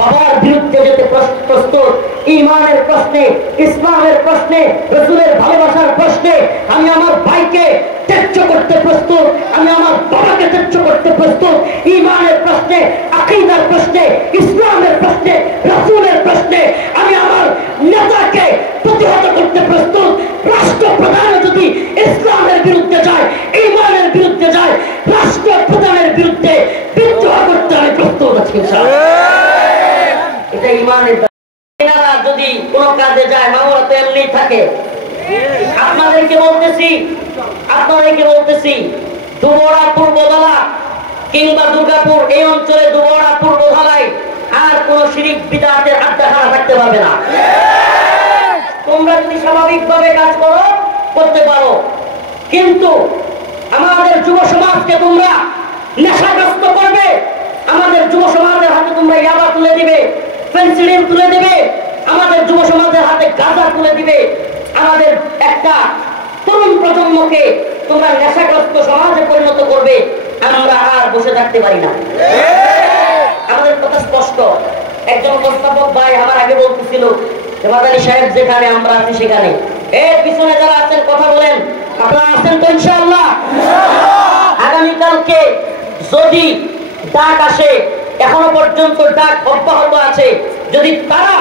বাবার বিরুদ্ধে যেতে প্রস্তুত, ঈমানের প্রশ্নে, ইসলামের প্রশ্নে, রাসূলের ভালোবাসার প্রশ্নে আমি আমার ভাইকে ত্যায্য করতে প্রস্তুত, আমি আমার বাবাকে ত্যায্য করতে প্রস্তুত। ঈমানের প্রশ্নে, আকীদার প্রশ্নে, ইসলামের প্রশ্নে, রাসূলের প্রশ্নে আমি আমার নেতাকে প্রতিহত করতে প্রস্তুত। রাষ্ট্রপ্রধান যদি ইসলামের বিরুদ্ধে যায়, ঈমানের বিরুদ্ধে যায়, রাষ্ট্রপ্রধানের বিরুদ্ধে বিদ্রোহ করতে আমি প্রস্তুত আছি ইনশাআল্লাহ। এটা ঈমানের। এনারা যদি কোনো কাজে যায়, মামলা তো এমনি থাকে। আপনাদেরকে বলতেছি দুবড়া পূর্বধলা কিংবা দুর্গাপুর এই অঞ্চলে দুবড়া পূর্বধলায় আর কোন শিরিক বিদআতের আড্ডাখানা থাকতে পারবে না। তোমরা যদি স্বাভাবিকভাবে কাজ করতে পারো, কিন্তু আমাদের যুব সমাজকে তোমরা নেশাগ্রস্ত করবে, আমাদের যুব সমাজের হাতে তোমরা ইয়াবা তুলে দিবে, ফেন্সিডিল তুলে দিবে, আমাদের যুব সমাজের হাতে গাঁজা তুলে দিবে, আমাদের একটা তরুণ প্রজন্মকে তোমরা নেশাগ্রস্ত সমাজে পরিণত করবে। আমরা আর বসে থাকতে পারি না। আমাদের কথা স্পষ্ট। একজন উপস্থাপক ভাই আমার আগে বলতেছিল যে মাদানী সাহেব যেখানে আমরা আছি সেখানে, এর পিছনে যারা আছেন কথা বলেন, আপনারা আছেন তো ইনশাআল্লাহ? আগামীকালকে যদি ডাক আসে, এখনো পর্যন্ত ডাক অব্যাহত আছে, যদি তারা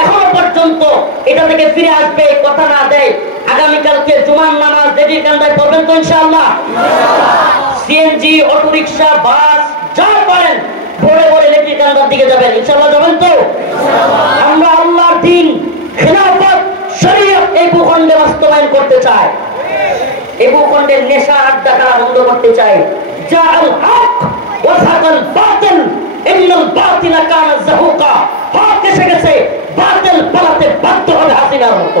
এখনো পর্যন্ত এটা থেকে ফিরে আসবে কথা না দেয়, আগামীকালকে জুমার নামাজ দেবীর কান্দায় পড়বেন তো ইনশাআল্লাহ? সিএনজি, অটোরিকশা, বাস যা পারেন ভোরে ভোরে লেটির কান্দার দিকে যাবেন ইনশাআল্লাহ। যাবেন তো? আমরা আল্লাহর দ্বীন, খেলাফত, শরীয়ত এই ভূখণ্ডে বাস্তবায়ন করতে চাই। এই ভূখণ্ডের নেশা আড্ডাখানা বন্ধ করতে চাই। জাআল হক ওয়া যাকাল বাতিল ইন্নাল বাতিলা কানা যাহুকা। হক এসে গেছে, বাতিল পালাতে বাধ্য হবে হাসিনার মতো।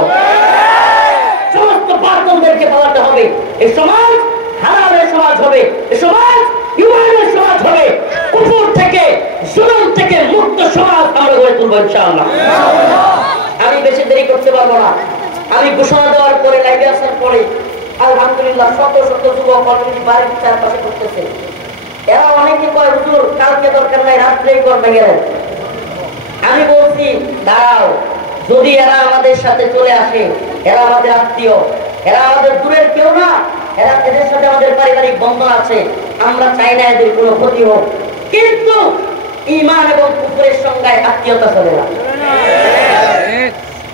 সমস্ত বাতিলদেরকে পালাতে হবে। এই সমাজ হালালের সমাজ হবে, এই সমাজ ঈমানের সমাজ হবে, কুফর থেকে, জুলুম থেকে মুক্ত সমাজ আমরা গড়ে তুলব ইনশাআল্লাহ। আমি বেশি দেরি করতে পারবো না। আমি ঘোষণা দেওয়ার পরে, লাইভে আসার পরে আলহামদুলিল্লাহ শত শত যুবক অলরেডি বাড়ির চারপাশে করতেছে। এরা অনেকে কয় হুজুর কালকে দরকার নাই, রাত্রেই করতে গেলেন। আমি বলছি দাঁড়াও, যদি এরা আমাদের সাথে চলে আসে, এরা আমাদের আত্মীয়, এরা আমাদের দূরের কেউ না, এরা এদের সাথে আমাদের পারিবারিক বন্ধন আছে, আমরা চাই না এদের কোনো ক্ষতি হোক। কিন্তু ঈমান এবং কুফরের সংজ্ঞায় আত্মীয়তা চলে না।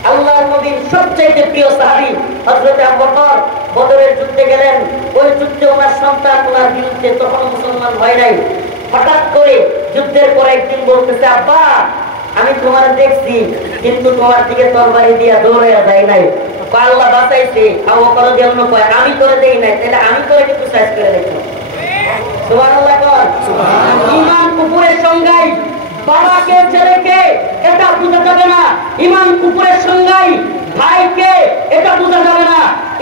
আল্লাহর নবীর সবচেয়ে প্রিয় সাহাবী হযরত আবু বকর বদরের যুদ্ধে গেলেন। ওই যুদ্ধে ওনার সন্তান ওনার বিরুদ্ধে তখন মুসলমান হয় নাই। হঠাৎ করে যুদ্ধের পর একদিন বলতেছে, আব্বা আমি তোমার দেখছি, কিন্তু তোমার দিকে তরবারি দিয়া দৌড়ে যায় নাই। আল্লাহ বাঁচাইছে। আবু বকর রাদিয়াল্লাহু কয় আমি করে দেই নাই, তাহলে আমি করে একটু সাইজ করে দেখো। সুবহানাল্লাহ। ঈমান কুফরের সংজ্ঞায় বাবাকে, ছেলেকে এটা বোঝা যাবে না। ঈমান কুফরের সংজ্ঞায় ভাইকে এটা বোঝা যাবে না।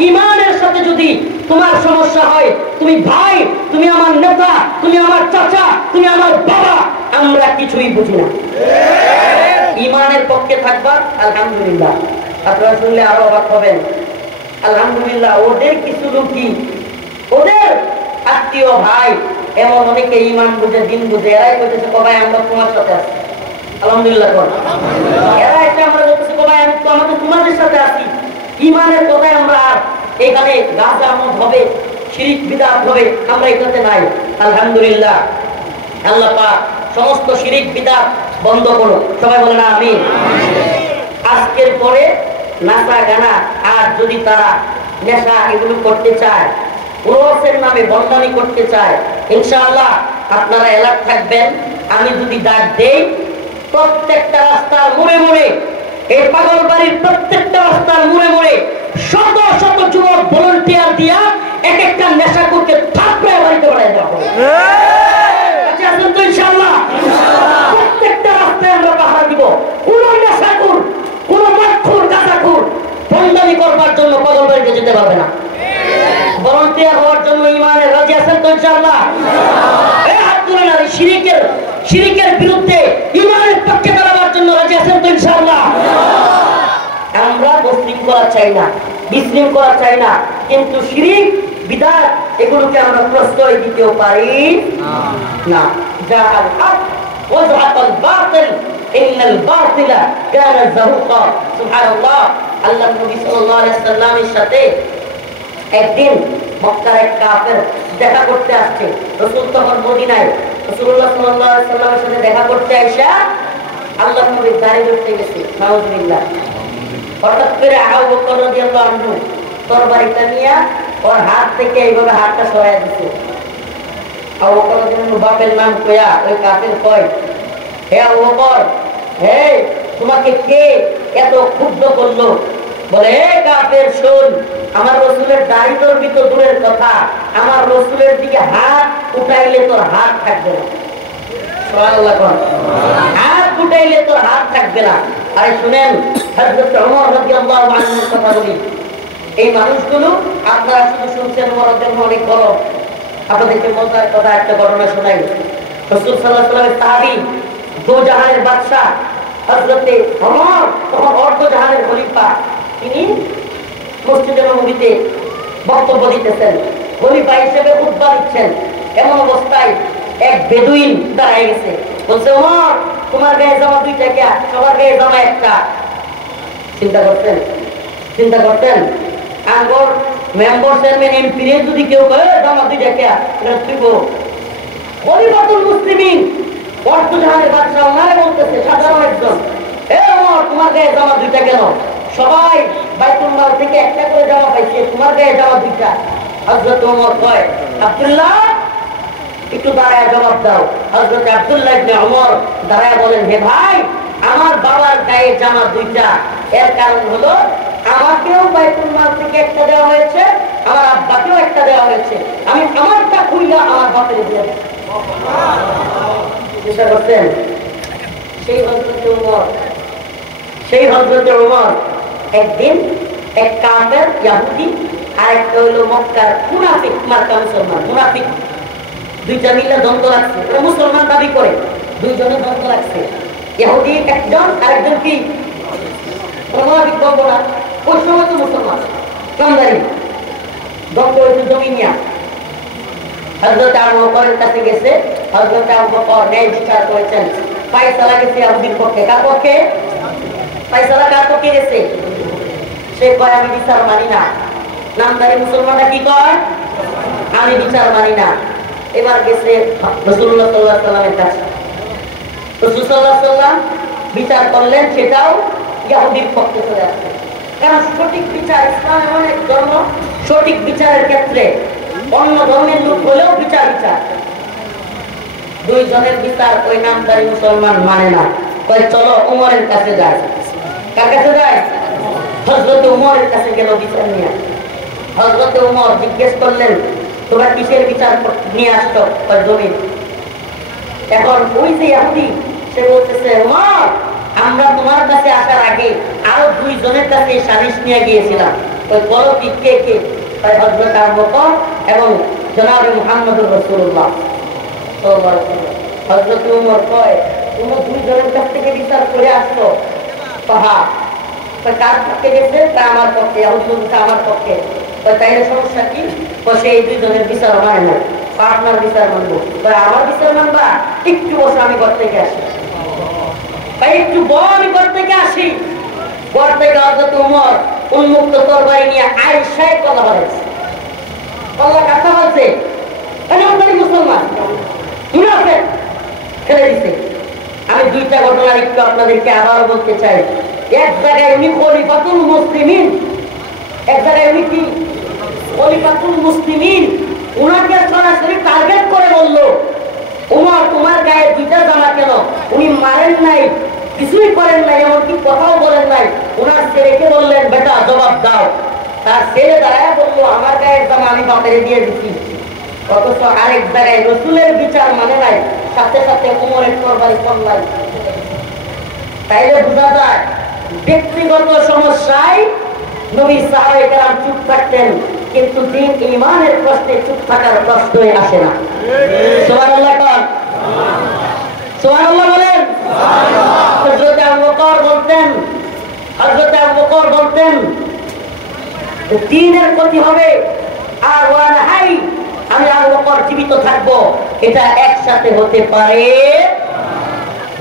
ঈমানের সাথে যদি তোমার সমস্যা হয়, তুমি ভাই, তুমি আমার নেতা, তুমি আমার চাচা, তুমি আমার বাবা, আমরা কিছুই বুঝি না। ঈমানের পক্ষে থাকবা আলহামদুলিল্লাহ। আপনারা শুনলে আরো অবাক হবেন। আলহামদুলিল্লাহ ওদের কিছু লোকই, ওদের আত্মীয় ভাই এমন অনেকে ঈমান বুঝে, দিন বুঝে, এরাই বলতেছে ভাই আমরা তোমার সাথে আছি। আলহামদুলিল্লাহ। এরা এটা আমরা বলতেছে ভাই আমি তো আমাদের তোমাদের সাথে আছি। ঈমানের কথায় আমরা এখানে গাঁজা মদ হবে, শিরিক বিদআত হবে, আমরা এটাতে নাই। আলহামদুলিল্লাহ। আল্লাহ পাক সমস্ত শিরিক বিদআত বন্ধ করুন। সবাই বলেন আমিন। আজকের পরে নাচা গানা আর যদি তারা নেশা এগুলো করতে চায়, ওরসের নামে বন্দানি করতে চায়, ইনশাআল্লাহ আপনারা এলার্ট থাকবেন। আমি যদি ডাক দেই, প্রত্যেকটা রাস্তার মোড়ে মোড়ে, এই পাগলবাড়ির প্রত্যেকটা রাস্তার মোড়ে মোড়ে শত শত যুবক ভলান্টিয়ার দিয়া এক একটা নেশাখোরকে থাপড়ে বাড়িতে বাড়ায় দেওয়া হবে। আছেন তো ইনশাআল্লাহ? প্রত্যেকটা রাস্তায় আমরা পাহারা দিব। কোন নেশাখোর, কোন মদখোর, গাঁজাখোর বন্দানি করবার জন্য পাগলবাড়িতে যেতে পারবে না। ভলান্টিয়ার হওয়ার জন্য ঈমানের রাজি আছেন তো ইনশাআল্লাহ? এই হাত তুলে না, শিরিকের বিরুদ্ধে ঈমানের পক্ষে দাঁড়াবার জন্য রাজি আছেন তো ইনশাআল্লাহ? আমরা বিশৃঙ্খলা চাই না, বিশৃঙ্খলা চাই না, কিন্তু শিরিক বিদআত এগুলোকে আমরা প্রশ্রয় দিতেও পারি না। জাআল হক ওয়া যাকাল বাতিল ইন্নাল বাতিলা কানা যাহুকা। সুবহানাল্লাহ। আল্লাহ নবী সাল্লাল্লাহু আলাইহি সাল্লামের সাথে একদিন মক্কার এক কাফের দেখা করতে আসছে। রাসূল তখন মদিনায়। রাসূলুল্লাহ সাল্লাল্লাহু আলাইহি সাল্লামের সাথে দেখা করতে আইসা আল্লাহ নবীর দাড়ি ধরতে গেছে। নাউযুবিল্লাহ। হঠাৎ করে আবু বকর রাদিয়াল্লাহু আনহু তরবারিটা নিয়ে ওর হাত থেকে এইভাবে হাতটা সরাইয়া দিছে। আবু বকর রাদিয়াল্লাহু আনহু বাপের নাম কইয়া ওই কাফের কয়, হে আবু বকর, হে তোমাকে কে এত ক্ষুব্ধ করলো? বলে, হে কাফের শোন, আমার রাসূলের দাড়ি ধরবি তো দূরের কথা, আমার রাসূলের দিকে হাত উঠাইলে তোর হাত থাকবে না। সুবহানাল্লাহ। হাত উঠাইলে তোর হাত থাকবে না। আরে শুনেন, হযরত ওমর রাদিয়াল্লাহু আনহুর কথা বলি। এই মানুষগুলো আপনারা শুধু শুনছেন, ওমর রাদিয়াল্লাহু অনেক বড়। আপনাদেরকে মজার কথা একটা ঘটনা শোনাই। রাসূল সাল্লাল্লাহু আলাইহি ওয়াসাল্লামের সাহাবী, দো জাহানের বাদশা হযরত ওমর, তখন অর্ধ জাহানের খলিফা, তিনি মসজিদে নববীতে বক্তব্য দিতেছেন, খলিফা হিসেবে খুতবা দিচ্ছেন। এমন অবস্থায় এক বেদুইন দাঁড়ায় গেছে। বলছে, ওমর, তোমার গায়ে জামা দুইটা কে? সবার গায়ে জামা একটা। চিন্তা করতেন? চিন্তা করতেন? আঙ্গর মেম্বার চেয়ারম্যান এমপি রে যদি কেউ কয় জামা দুইটা কে, এটা তুই বল। খলিফাতুল মুসলিমিন, অর্ধ জাহানের বাদশা ওনারে বলতেছে, সাধারণ একজন, হে ওমর, তোমার গায়ে জামা দুইটা কেন? সবাই বাইতুল মাল থেকে একটা করে জামা পাইছে, তোমার গায়ে জামা দুইটা। হযরত ওমর কয়, আব্দুল্লাহ, একটু দাঁড়ায় জবাব দাও। হযরত আব্দুল্লাহ ইবনে ওমর দাঁড়ায় বলেন, হে ভাই, আমার বাবার গায়ে জামা দুইটা। এর কারণ হলো আমাকেও বাইতুল মাল থেকে একটা দেওয়া হয়েছে, আমার আব্বাকেও একটা দেওয়া হয়েছে। আমি আমারটা খুইলা আমার বাপের দিয়ে দেব। চিন্তা করছেন? সেই হযরত ওমর একদিন এক কাফের ইহুদি আর একটা হলো মক্কার মুনাফিক মার্কা মুসলমান, মুনাফিক, দুইটা মিলে দ্বন্দ্ব লাগছে। ওরা মুসলমান দাবি করে, দুইজনে দ্বন্দ্ব লাগছে। ইহুদি একজন, আরেকজন কি মুনাফিক বলবো না, ওই সময় তো মুসলমান কামদারি। দ্বন্দ্ব হয়েছে জমি নিয়া। হযরত আবু বকরের কাছে গেছে। হযরত আবু বকর ন্যায় বিচার করেছেন, ফায়সালা গেছে ইহুদির পক্ষে। কার পক্ষে? ফায়সালা কার পক্ষে গেছে? সে কয়, আমি বিচার মানি না। নামদারি মুসলমানরা কি কয়? আমি বিচার মানি না। এবার গেছে রাসূলুল্লাহ সাল্লাল্লাহু আলাইহি ওয়াসাল্লামের কাছে। রাসূল সাল্লাল্লাহু আলাইহি ওয়াসাল্লাম বিচার করলেন, সেটাও ইহুদির পক্ষে চলে আসছে। কারণ সঠিক বিচার, ইসলাম এমন এক ধর্ম, সঠিক বিচারের ক্ষেত্রে অন্য ধর্মের লোক হলেও বিচার বিচার। দুইজনের বিচার ওই নামদারি মুসলমান মানে না। কয়, চলো ওমরের কাছে যায়। কার কাছে যায়? হযরত ওমরের কাছে গেল বিচার নিয়ে। হযরত ওমর জিজ্ঞেস করলেন, তোমরা কিসের বিচার নিয়ে আসছো? জমির। এখন ওই যে ইহুদি, সে বলতেছে, ওমর, আমরা তোমার কাছে আসার আগে আরো দুইজনের কাছে সালিশ নিয়ে গিয়েছিলাম। ওই বড় কে কে? হযরত আবু বকর এবং জনাবে মুহাম্মদুর রাসূলুল্লাহ সাল্লাল্লাহু আলাইহি ওয়াসাল্লাম। হযরত ওমর কয়, তুমি দুইজনের কাছ থেকে বিচার করে আসছো? হ্যাঁ। কার পক্ষে গেছে? তা আমার পক্ষে। আমার পক্ষে। তাইলে সমস্যা কি? সেই দুইজনের বিচার মানে না, আপনার বিচার মানবো। আমার বিচার মানবা? একটু বসে, আমি ঘর থেকে আসি। ভাই একটু বল, আমি ঘর থেকে আসি। ঘর থেকে হযরত ওমর উন্মুক্ত তরবারি নিয়ে আয়েশায় কথা বলেছে। আল্লাহ কথা বলছে, আমাদের মুসলমান মুনাফিক ফেলে দিছে। আমি দুইটা ঘটনা একটু আপনাদেরকে আবারও বলতে চাই। এক জায়গায় উনি খলিফাতুল মুসলিমিন, এক জায়গায় উনি কি খলিফাতুল মুসলিমিন, উনাকে সরাসরি টার্গেট করে বলল, ওমর, তোমার গায়ে দুইটা জামা কেন? উনি মারেন নাই, কিছুই করেন নাই, এমনকি কথাও বলেন নাই। ওনার ছেলেকে বললেন, বেটা জবাব দাও। তার ছেলে দাঁড়ায় বললো, আমার গায়ের জামা আমি বাপেরে দিয়ে দিচ্ছি। অথচ আরেক জায়গায় রাসূলের বিচার মানে নাই, সাথে সাথে ওমরের তরবারি কল্লাই। তাইলে বোঝা যায় ব্যক্তিগত সমস্যায় নবী সাহাবায়ে কেরাম চুপ থাকতেন, কিন্তু দিন ঈমানের প্রশ্নে চুপ থাকার প্রশ্নই আসে না। সুবহানাল্লাহ কোন? সুবহানাল্লাহ বলেন। হযরত আবু বকর বলতেন দ্বীনের ক্ষতি হবে, আর ওয়ানাহাই, আমি আবু বকর জীবিত থাকবো, এটা একসাথে হতে পারে।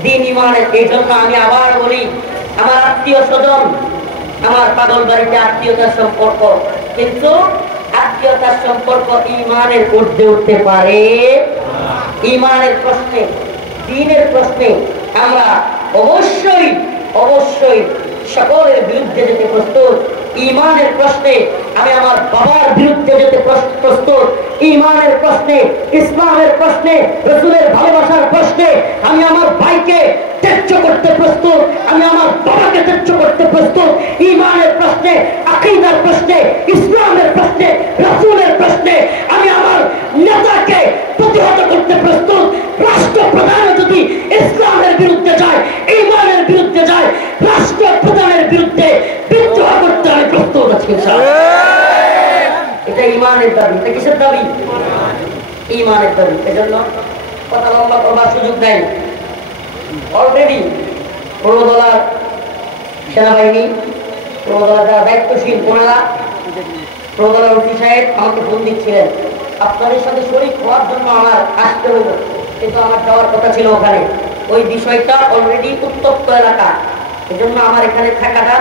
দিন ইমানের। এই জন্য আমি আবার বলি, আমার আত্মীয় স্বজন, আমার পাগল বাড়িতে আত্মীয়তার সম্পর্ক, কিন্তু আত্মীয়তার সম্পর্ক ইমানের ঊর্ধ্বে উঠতে পারে। ইমানের প্রশ্নে, দ্বীনের প্রশ্নে আমরা অবশ্যই অবশ্যই সকলের বিরুদ্ধে যেতে প্রস্তুত। ইমানের প্রশ্নে আমি আমার বাবার বিরুদ্ধে যেতে প্রস্তুত। ইমানের প্রশ্নে, ইসলামের প্রশ্নে, রাসূলের ভালোবাসার প্রশ্নে আমি আমার ভাইকে ত্যায্য করতে প্রস্তুত, আমি আমার বাবাকে ত্যায্য করতে প্রস্তুত। ইমানের প্রশ্নে, আকীদার প্রশ্নে, ইসলামের প্রশ্নে, রাসূলের প্রশ্নে আমি আমার নেতাকে প্রতিহত করতে প্রস্তুত। রাষ্ট্রপ্রধান যদি ইসলামের বিরুদ্ধে যায়, ইমানের বিরুদ্ধে যায়, রাষ্ট্রপ্রধানের বিরুদ্ধে বিদ্রোহ করতে আমি প্রস্তুত আছি ইনশাআল্লাহ। এটা ইমানের দাবি। এটা কিসের দাবি? ইমানের দাবি। এজন্য কথা লম্বা করবার সুযোগ নাই। অলরেডি পূর্বদলার সেনাবাহিনী, পূর্বদলার যারা দায়িত্বশীল ওনারা, পূর্বদলার ওসি সাহেব আমাকে ফোন দিচ্ছিলেন, আপনাদের সাথে শরীক হওয়ার জন্য আমার আসতে হইব, কিন্তু আমার যাওয়ার কথা ছিল ওখানে। ওই বিষয়টা অলরেডি উত্তপ্ত এলাকা, এজন্য আমার এখানে থাকাটা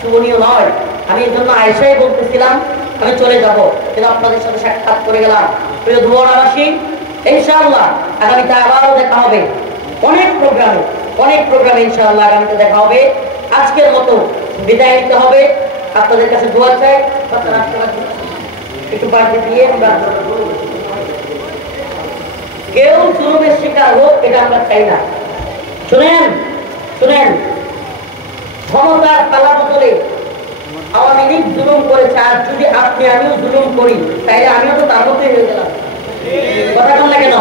শুভনীয় নয়। আমি এই জন্য আয়েশাই বলতেছিলাম আমি চলে যাব, কিন্তু আপনাদের সাথে সাক্ষাৎ করে গেলাম। প্রিয় দুয়ারাবাসী, ইনশাআল্লাহ আগামীতে আবারও দেখা হবে, অনেক প্রোগ্রামে ইনশাআল্লাহ আগামীতে দেখা হবে। আজকের মতো বিদায় নিতে হবে। আপনাদের কাছে দোয়া চাই, একটু বাড়তি দিয়ে আমরা কেউ জুলুমের শিকার হোক, এটা আমরা চাই না। শুনেন শুনেন, ক্ষমতার পালা বদলে আওয়ামী লীগ জুলুম করেছে, আর যদি আপনি আমিও জুলুম করি তাইলে আমিও তো তার মধ্যেই হয়ে গেলাম। কথা বল না কেন?